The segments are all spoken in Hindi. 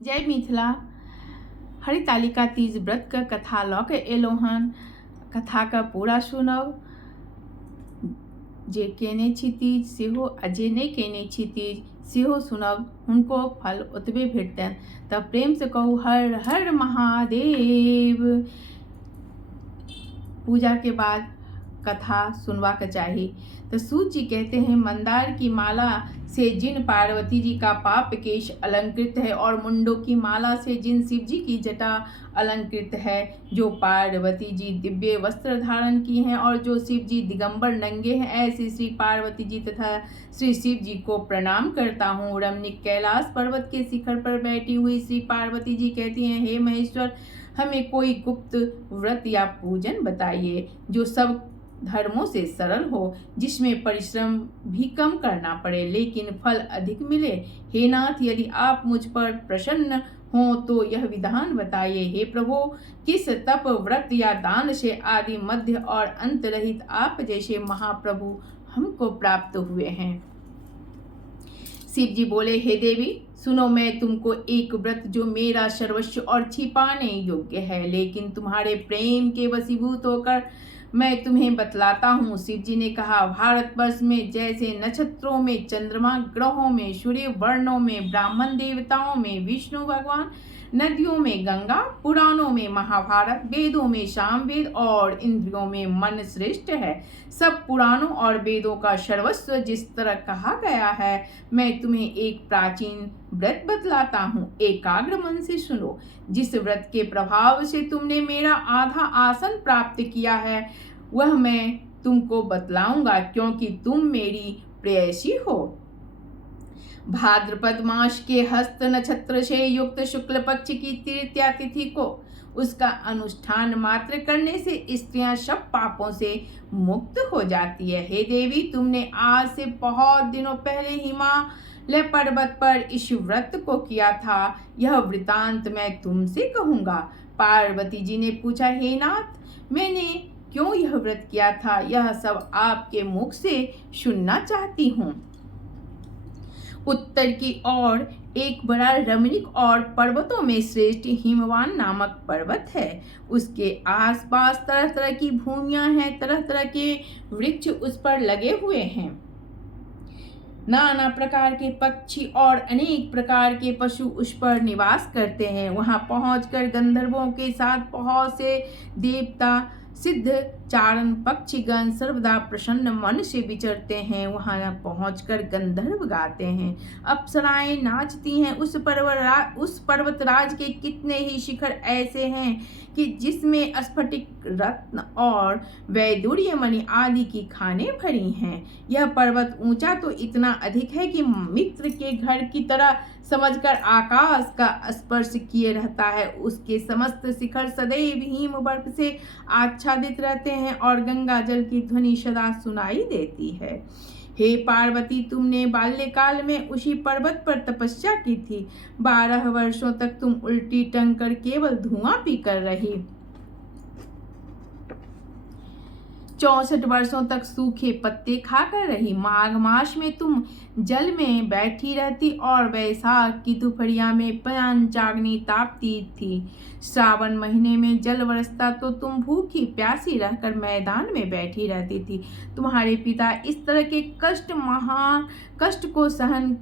जय मिथिला। हरितालिका तीज व्रत का कथा लऽ के एलहुँ हन। कथा का पूरा सुनब। जे केने छी तीज सेहो आ जे नहि केने छी तीज सेहो सुनब, हुनको फल ओतबे भेटतनि। तऽ प्रेम से कहू हर हर महादेव। पूजा के बाद कथा सुनवा के चाहिए। तो सूत जी कहते हैं, मंदार की माला से जिन पार्वती जी का पाप केश अलंकृत है और मुंडों की माला से जिन शिव जी की जटा अलंकृत है, जो पार्वती जी दिव्य वस्त्र धारण की हैं और जो शिव जी दिगंबर नंगे हैं, ऐसे श्री पार्वती जी तथा श्री शिव जी को प्रणाम करता हूँ। रमणीक कैलाश पर्वत के शिखर पर बैठी हुई श्री पार्वती जी कहती हैं, हे महेश्वर, हमें कोई गुप्त व्रत या पूजन बताइए जो सब धर्मों से सरल हो, जिसमें परिश्रम भी कम करना पड़े लेकिन फल अधिक मिले। हे नाथ, यदि आप मुझ पर प्रसन्न हो तो यह विधान बताइए। हे प्रभु, किस तप व्रत या दान से आदि मध्य और अंत रहित आप जैसे महाप्रभु हमको प्राप्त हुए हैं। शिव जी बोले, हे देवी सुनो, मैं तुमको एक व्रत जो मेरा सर्वस्व और छिपाने योग्य है लेकिन तुम्हारे प्रेम के वशीभूत होकर मैं तुम्हें बतलाता हूँ। शिव जी ने कहा, भारतवर्ष में जैसे नक्षत्रों में चंद्रमा, ग्रहों में सूर्य, वर्णों में ब्राह्मण, देवताओं में विष्णु भगवान, नदियों में गंगा, पुराणों में महाभारत, वेदों में सामवेद और इंद्रियों में मन श्रेष्ठ है, सब पुराणों और वेदों का सर्वस्व जिस तरह कहा गया है, मैं तुम्हें एक प्राचीन व्रत बतलाता हूँ। एकाग्र मन से सुनो। जिस व्रत के प्रभाव से तुमने मेरा आधा आसन प्राप्त किया है, वह मैं तुमको बतलाऊंगा, क्योंकि तुम मेरी प्रेयसी हो। भाद्रपद मास के हस्त नक्षत्र से युक्त शुक्ल पक्ष की तृतीया तिथि को उसका अनुष्ठान मात्र करने से स्त्रियां सब पापों से मुक्त हो जाती है। हे देवी, तुमने आज से बहुत दिनों पहले हिमालय पर्वत पर इस व्रत को किया था, यह वृतांत मैं तुमसे कहूंगा। पार्वती जी ने पूछा, हे नाथ, मैंने क्यों यह व्रत किया था, यह सब आपके मुख से सुनना चाहती हूँ। उत्तर की ओर एक बड़ा रमणीक और पर्वतों में श्रेष्ठ हिमवान नामक पर्वत है। उसके आसपास तरह तरह की भूमियां हैं, तरह तरह के वृक्ष उस पर लगे हुए हैं। नाना प्रकार के पक्षी और अनेक प्रकार के पशु उस पर निवास करते हैं। वहां पहुंचकर गंधर्वों के साथ बहुत से देवता, सिद्ध, चारण, पक्षीगण सर्वदा प्रसन्न मन से विचरते हैं। वहां पहुंचकर गंधर्व गाते हैं, अप्सराएं नाचती हैं। उस पर्वतराज के कितने ही शिखर ऐसे हैं कि जिसमें स्फटिक, रत्न और वैदुर्य मणि आदि की खानें भरी हैं। यह पर्वत ऊंचा तो इतना अधिक है कि मित्र के घर की तरह समझकर आकाश का स्पर्श किए रहता है। उसके समस्त शिखर सदैव हिम बर्फ से आच्छादित रहते हैं और गंगा जल की ध्वनि सदा सुनाई देती है। हे पार्वती, तुमने बाल्यकाल में उसी पर्वत पर तपस्या की थी। 12 वर्षों तक तुम उल्टी टंग कर केवल धुआं पीकर रही। 64 वर्षों तक सूखे पत्ते खाकर रही। माघ मास में तुम जल में बैठी रहती और वैशाख की दोपहरिया में पंचाग्नि तापती थी। श्रावण महीने में जल बरसता तो तुम भूखी प्यासी रहकर मैदान में बैठी रहती थी। तुम्हारे पिता इस तरह के महान कष्ट को सहन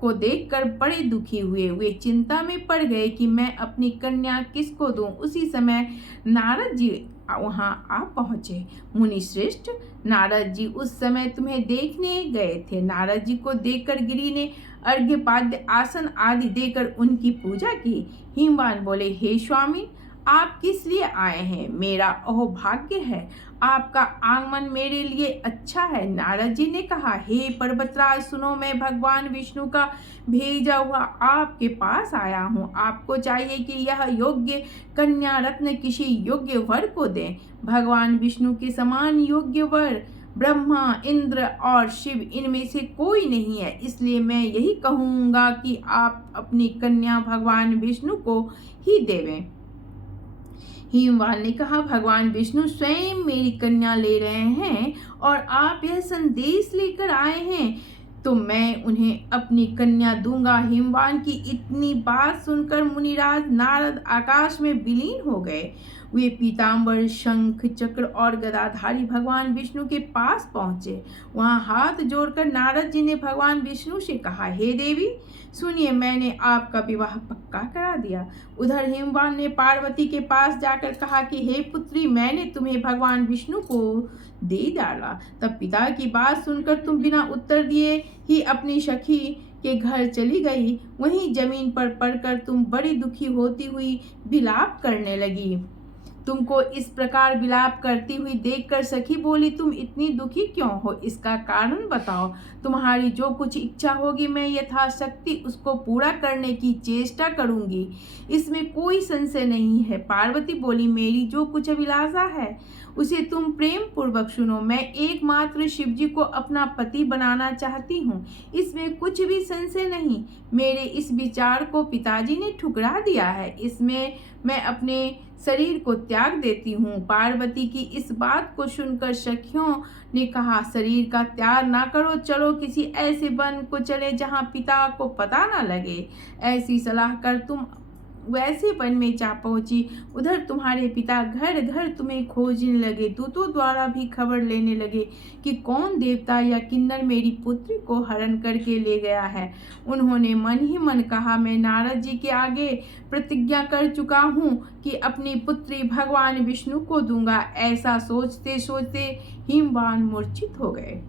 को देखकर बड़े दुखी हुए। वे चिंता में पड़ गए कि मैं अपनी कन्या किसको दूं। उसी समय नारद जी वहां आ पहुंचे। मुनि श्रेष्ठ, नारद जी उस समय तुम्हें देखने गए थे। नारद जी को देखकर गिरि ने अर्घ्य, पाद्य, आसन आदि देकर उनकी पूजा की। हिमवान बोले, हे स्वामी, आप किस लिए आए हैं? मेरा अहोभाग्य है, आपका आगमन मेरे लिए अच्छा है। नारद जी ने कहा, हे पर्वतराज सुनो, मैं भगवान विष्णु का भेजा हुआ आपके पास आया हूँ। आपको चाहिए कि यह योग्य कन्या रत्न किसी योग्य वर को दें। भगवान विष्णु के समान योग्य वर ब्रह्मा, इंद्र और शिव, इनमें से कोई नहीं है। इसलिए मैं यही कहूँगा कि आप अपनी कन्या भगवान विष्णु को ही देवें। हिमवान ने कहा, भगवान विष्णु स्वयं मेरी कन्या ले रहे हैं और आप यह संदेश लेकर आए हैं। तो मैं उन्हें अपनी कन्या दूंगा। हिमवान की इतनी बात सुनकर मुनिराज नारद आकाश में विलीन हो गए। वे पीताम्बर, शंख, चक्र और गदाधारी भगवान विष्णु के पास पहुंचे। वहां हाथ जोड़कर नारद जी ने भगवान विष्णु से कहा, हे देवी सुनिए, मैंने आपका विवाह पक्का करा दिया। उधर हिमवान ने पार्वती के पास जाकर कहा कि हे पुत्री, मैंने तुम्हें भगवान विष्णु को दे डाला। तब पिता की बात सुनकर तुम बिना उत्तर दिए ही अपनी सखी के घर चली गई। वहीं जमीन पर पड़कर तुम बड़ी दुखी होती हुई विलाप करने लगी। तुमको इस प्रकार विलाप करती हुई देखकर सखी बोली, तुम इतनी दुखी क्यों हो? इसका कारण बताओ। तुम्हारी जो कुछ इच्छा होगी मैं यथाशक्ति उसको पूरा करने की चेष्टा करूंगी, इसमें कोई संशय नहीं है। पार्वती बोली, मेरी जो कुछ अभिलाषा है उसे तुम प्रेम पूर्वक सुनो। मैं एकमात्र शिवजी को अपना पति बनाना चाहती हूँ, इसमें कुछ भी संशय नहीं। मेरे इस विचार को पिताजी ने ठुकरा दिया है, इसमें मैं अपने शरीर को त्याग देती हूँ। पार्वती की इस बात को सुनकर सखियों ने कहा, शरीर का त्याग ना करो, चलो किसी ऐसे वन को चले जहाँ पिता को पता ना लगे। ऐसी सलाह कर तुम वैसे वन में जा पहुंची। उधर तुम्हारे पिता घर घर तुम्हें खोजने लगे। दूतों द्वारा भी खबर लेने लगे कि कौन देवता या किन्नर मेरी पुत्री को हरण करके ले गया है। उन्होंने मन ही मन कहा, मैं नारद जी के आगे प्रतिज्ञा कर चुका हूँ कि अपनी पुत्री भगवान विष्णु को दूंगा। ऐसा सोचते सोचते हिमवान मूर्छित हो गए।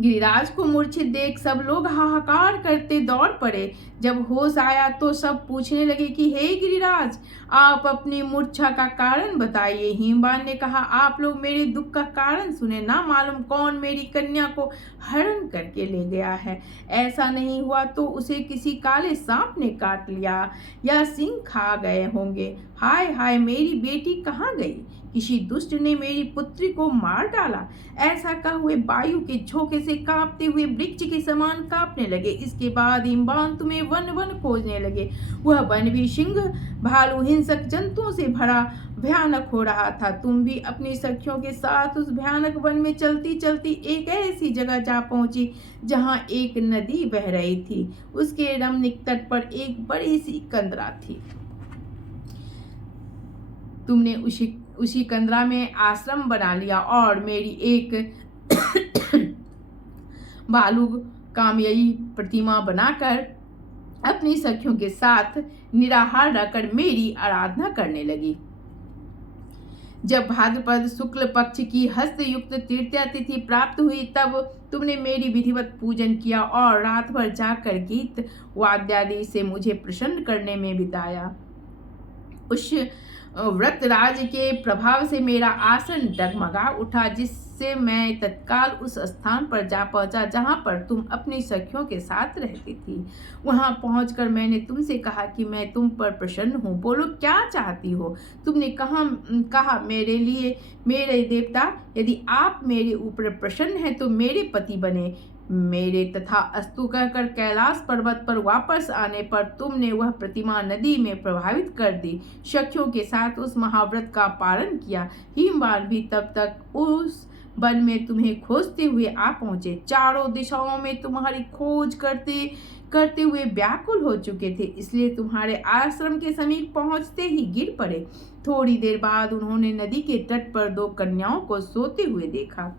गिरिराज को मूर्छित देख सब लोग हाहाकार करते दौड़ पड़े। जब होश आया तो सब पूछने लगे कि हे गिरिराज, आप अपनी मूर्छा का कारण बताइए। हिमवान ने कहा, आप लोग मेरे दुख का कारण सुने। ना मालूम कौन मेरी कन्या को हरण करके ले गया है। ऐसा नहीं हुआ तो उसे किसी काले सांप ने काट लिया या सिंह खा गए होंगे। हाय हाय, मेरी बेटी कहाँ गई? किसी दुष्ट ने मेरी पुत्री को मार डाला। ऐसा कह हुए वायु के झोंके से कांपते हुए वृक्ष के समान कांपने लगे। इसके बाद हिमवान तुम्हें वन वन खोजने लगे। वह वन भी सिंह, भालू, हिंसक जंतुओं से भरा भयानक हो रहा था। तुम भी अपनी सखियों के साथ उस भयानक वन में चलती चलती एक ऐसी जगह जा पहुंची जहां एक नदी बह रही थी। उसके रमणीक तट पर एक बड़ी सी कंदरा थी। तुमने उसी कंदरा में आश्रम बना लिया और मेरी एक भालू कामयी प्रतिमा बनाकर अपनी सखियों के साथ निराहार रहकर मेरी आराधना करने लगी। जब भाद्रपद शुक्ल पक्ष की हस्तयुक्त तृतीया तिथि प्राप्त हुई तब तुमने मेरी विधिवत पूजन किया और रात भर जाकर गीत वाद्यादि से मुझे प्रसन्न करने में बिताया। उस व्रतराज के प्रभाव से मेरा आसन डगमगा उठा, जिससे मैं तत्काल उस स्थान पर जा पहुंचा जहां पर तुम अपनी सखियों के साथ रहती थी। वहां पहुंचकर मैंने तुमसे कहा कि मैं तुम पर प्रसन्न हूँ, बोलो क्या चाहती हो। तुमने कहा मेरे लिए, मेरे देवता, यदि आप मेरे ऊपर प्रसन्न हैं तो मेरे पति बने। मेरे तथा अस्तु कहकर कैलाश पर्वत पर वापस आने पर तुमने वह प्रतिमा नदी में प्रभावित कर दी। सखियों के साथ उस महाव्रत का पालन किया। हिमवान भी तब तक उस वन में तुम्हें खोजते हुए आ पहुंचे। चारों दिशाओं में तुम्हारी खोज करते हुए व्याकुल हो चुके थे, इसलिए तुम्हारे आश्रम के समीप पहुंचते ही गिर पड़े। थोड़ी देर बाद उन्होंने नदी के तट पर दो कन्याओं को सोते हुए देखा।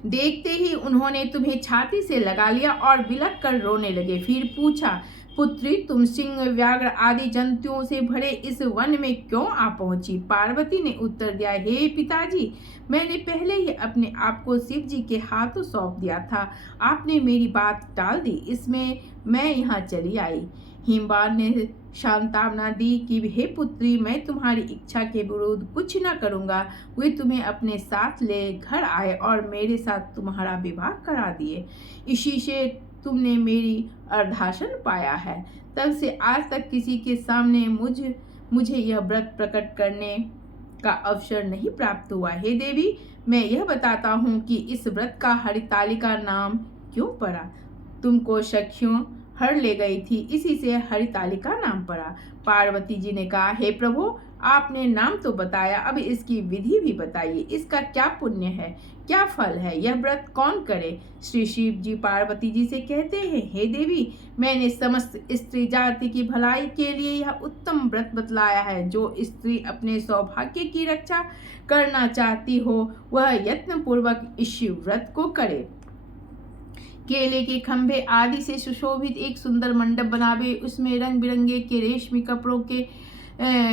देखते ही उन्होंने तुम्हें छाती से लगा लिया और बिलख कर रोने लगे। फिर पूछा, पुत्री, तुम सिंह, व्याघ्र आदि जंतुओं से भरे इस वन में क्यों आ पहुंची? पार्वती ने उत्तर दिया, हे पिताजी, मैंने पहले ही अपने आप को शिव जी के हाथों सौंप दिया था। आपने मेरी बात टाल दी, इसमें मैं यहाँ चली आई। हिमवान ने सांत्वना दी कि हे पुत्री, मैं तुम्हारी इच्छा के विरुद्ध कुछ न करूँगा। वे तुम्हें अपने साथ ले घर आए और मेरे साथ तुम्हारा विवाह करा दिए। इसी से तुमने मेरी अर्धासन पाया है। तब से आज तक किसी के सामने मुझे यह व्रत प्रकट करने का अवसर नहीं प्राप्त हुआ। हे देवी, मैं यह बताता हूँ कि इस व्रत का हरितालिका नाम क्यों पड़ा। तुमको सखियों हर ले गई थी, इसी से हरितालिका नाम पड़ा। पार्वती जी ने कहा, हे प्रभु, आपने नाम तो बताया, अब इसकी विधि भी बताइए। इसका क्या पुण्य है, क्या फल है, यह व्रत कौन करे? श्री शिव जी पार्वती जी से कहते हैं, हे देवी, मैंने समस्त स्त्री जाति की भलाई के लिए यह उत्तम व्रत बतलाया है। जो स्त्री अपने सौभाग्य की रक्षा करना चाहती हो, वह यत्न पूर्वक इस व्रत को करे। केले के खंभे आदि से सुशोभित एक सुंदर मंडप बनावे, उसमें रंग बिरंगे के रेशमी कपड़ों के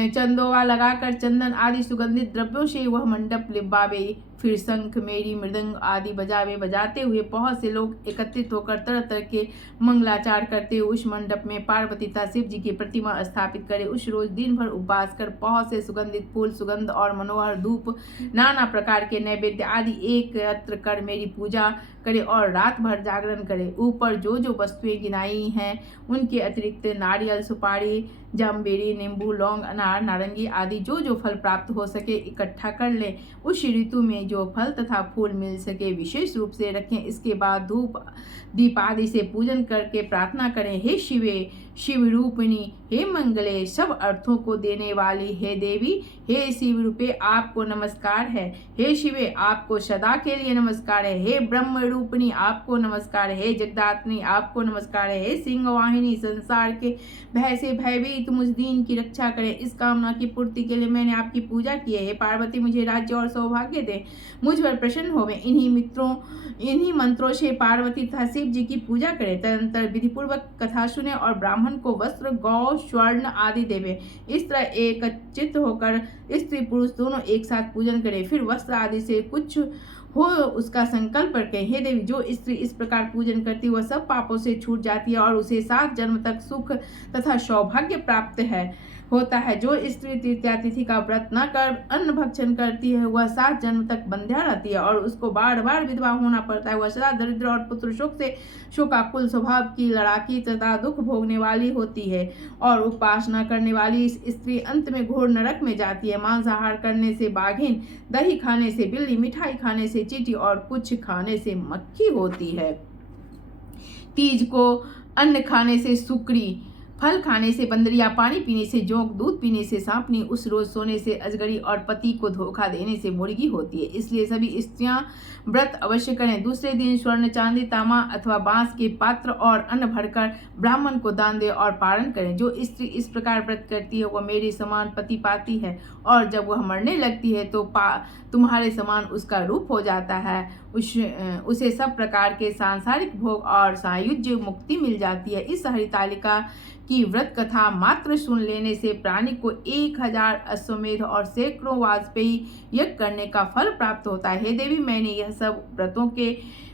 चंदोवा लगाकर चंदन आदि सुगंधित द्रव्यों से वह मंडप लिपावे। फिर शंख, मेरी, मृदंग आदि बजावे। बजाते हुए बहुत से लोग एकत्रित होकर तरह तरह के मंगलाचार करते हुए उस मंडप में पार्वती तथा शिव जी की प्रतिमा स्थापित करे। उस रोज दिन भर उपवास कर बहुत से सुगंधित फूल, सुगंध और मनोहर धूप, नाना प्रकार के नैवेद्य आदि एकत्र कर मेरी पूजा करे और रात भर जागरण करे। ऊपर जो जो वस्तुएं गिनाई हैं उनके अतिरिक्त नारियल, सुपारी, जामबेरी, नींबू, लौंग, अनार, नारंगी आदि जो जो फल प्राप्त हो सके इकट्ठा कर ले। उस ऋतु में जो फल तथा फूल मिल सके विशेष रूप से रखें। इसके बाद धूप दीप आदि से पूजन करके प्रार्थना करें, हे शिवे, शिव रूपिणी, हे मंगले, सब अर्थों को देने वाली, हे देवी, हे शिव रूपे, आपको नमस्कार है। हे शिवे, आपको सदा के लिए नमस्कार है। हे ब्रह्म रूपिणी, आपको नमस्कार है। हे जगदात्रिणी, आपको नमस्कार है। हे सिंह वाहिनी, संसार के भय से भयभीत मुझ दीन की रक्षा करें। इस कामना की पूर्ति के लिए मैंने आपकी पूजा की है। हे पार्वती, मुझे राज्य और सौभाग्य दे, मुझ पर प्रसन्न होवे। इन्हीं मंत्रों से पार्वती तथा शिव जी की पूजा करें। तदनंतर विधि पूर्वक कथा सुने और ब्राह्मण को वस्त्र, गौ, स्वर्ण आदि देवे। इस तरह एकचित्त होकर स्त्री पुरुष दोनों एक साथ पूजन करें। फिर वस्त्र आदि से कुछ हो उसका संकल्प करके, हे देवी, जो स्त्री इस प्रकार पूजन करती वह सब पापों से छूट जाती है और उसे 7 जन्म तक सुख तथा सौभाग्य प्राप्त होता है। जो स्त्री तृतीया तिथि का व्रत न कर अन्न भक्षण करती है वह 7 जन्म तक बंध्या रहती है और उसको बार बार विधवा होना पड़ता है। वह सदा दरिद्र और पुत्र शोक से शोकाकुल स्वभाव की, लड़ाकी तथा दुख भोगने वाली होती है। और उपासना करने वाली इस स्त्री अंत में घोर नरक में जाती है। मांसाहार करने से बाघिन, दही खाने से बिल्ली, मिठाई खाने से चींटी और कुछ खाने से मक्खी होती है। तीज को अन्न खाने से सुकरी, फल खाने से बंदरिया, पानी पीने से जोंक, दूध पीने से सांपनी, उस रोज सोने से अजगरी और पति को धोखा देने से मुर्गी होती है। इसलिए सभी स्त्रियां व्रत अवश्य करें। दूसरे दिन स्वर्ण, चांदी, तांबा अथवा बांस के पात्र और अन्न भरकर ब्राह्मण को दान दे और पारण करें। जो स्त्री इस प्रकार व्रत करती है वह मेरे समान पति पाती है और जब वह मरने लगती है तो तुम्हारे समान उसका रूप हो जाता है। उसे सब प्रकार के सांसारिक भोग और सायुज्य मुक्ति मिल जाती है। इस हरितालिका की व्रत कथा मात्र सुन लेने से प्राणी को 1000 अश्वमेध और सैकड़ों वाजपेयी यज्ञ करने का फल प्राप्त होता है। हे देवी, मैंने यह सब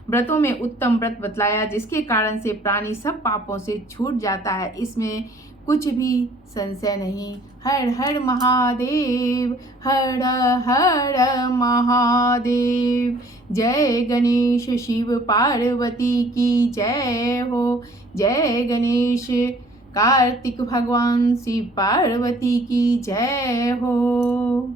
व्रतों में उत्तम व्रत बतलाया जिसके कारण से प्राणी सब पापों से छूट जाता है। इसमें कुछ भी संशय नहीं। हर हर महादेव, हर हर महादेव। जय गणेश शिव पार्वती की जय हो। जय गणेश कार्तिक भगवान शिव पार्वती की जय हो।